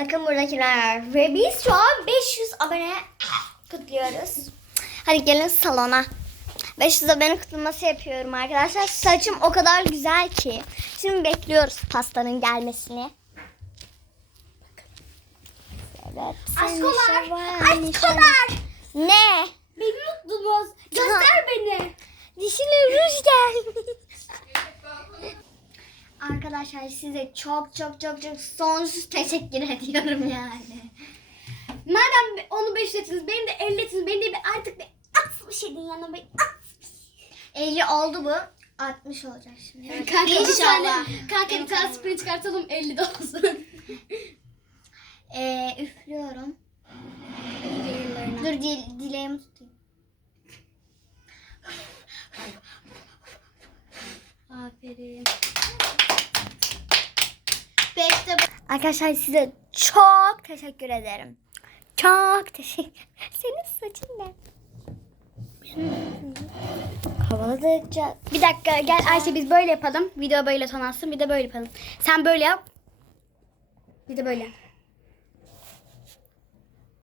Bakın buradakiler. Ve biz şu an 500 abone kutluyoruz. Hadi gelin salona. 500 abone kutlaması yapıyorum arkadaşlar. Saçım o kadar güzel ki. Şimdi bekliyoruz pastanın gelmesini. Evet. Aşkolar, aşkolar. Ne? Arkadaşlar size çok çok çok çok sonsuz teşekkür ediyorum yani. Madem onu 5 ettiniz, beni de 50 ettiniz, beni de bir artık bir 60 edin yanına bir 50 oldu bu. 60 olacak şimdi. Kanka bir İnşallah. tane, kanka bir tane sprint çıkartalım 50 de olsun. Ee, üflüyorum. Dur dil, dileğimi tutayım. Aferin. Arkadaşlar size çok teşekkür ederim. Çok teşekkür Senin saçın ne? Havaladıkça. Bir dakika gel Ayşe biz böyle yapalım. Video böyle ton alsın. Bir de böyle yapalım. Sen böyle yap. Bir de böyle.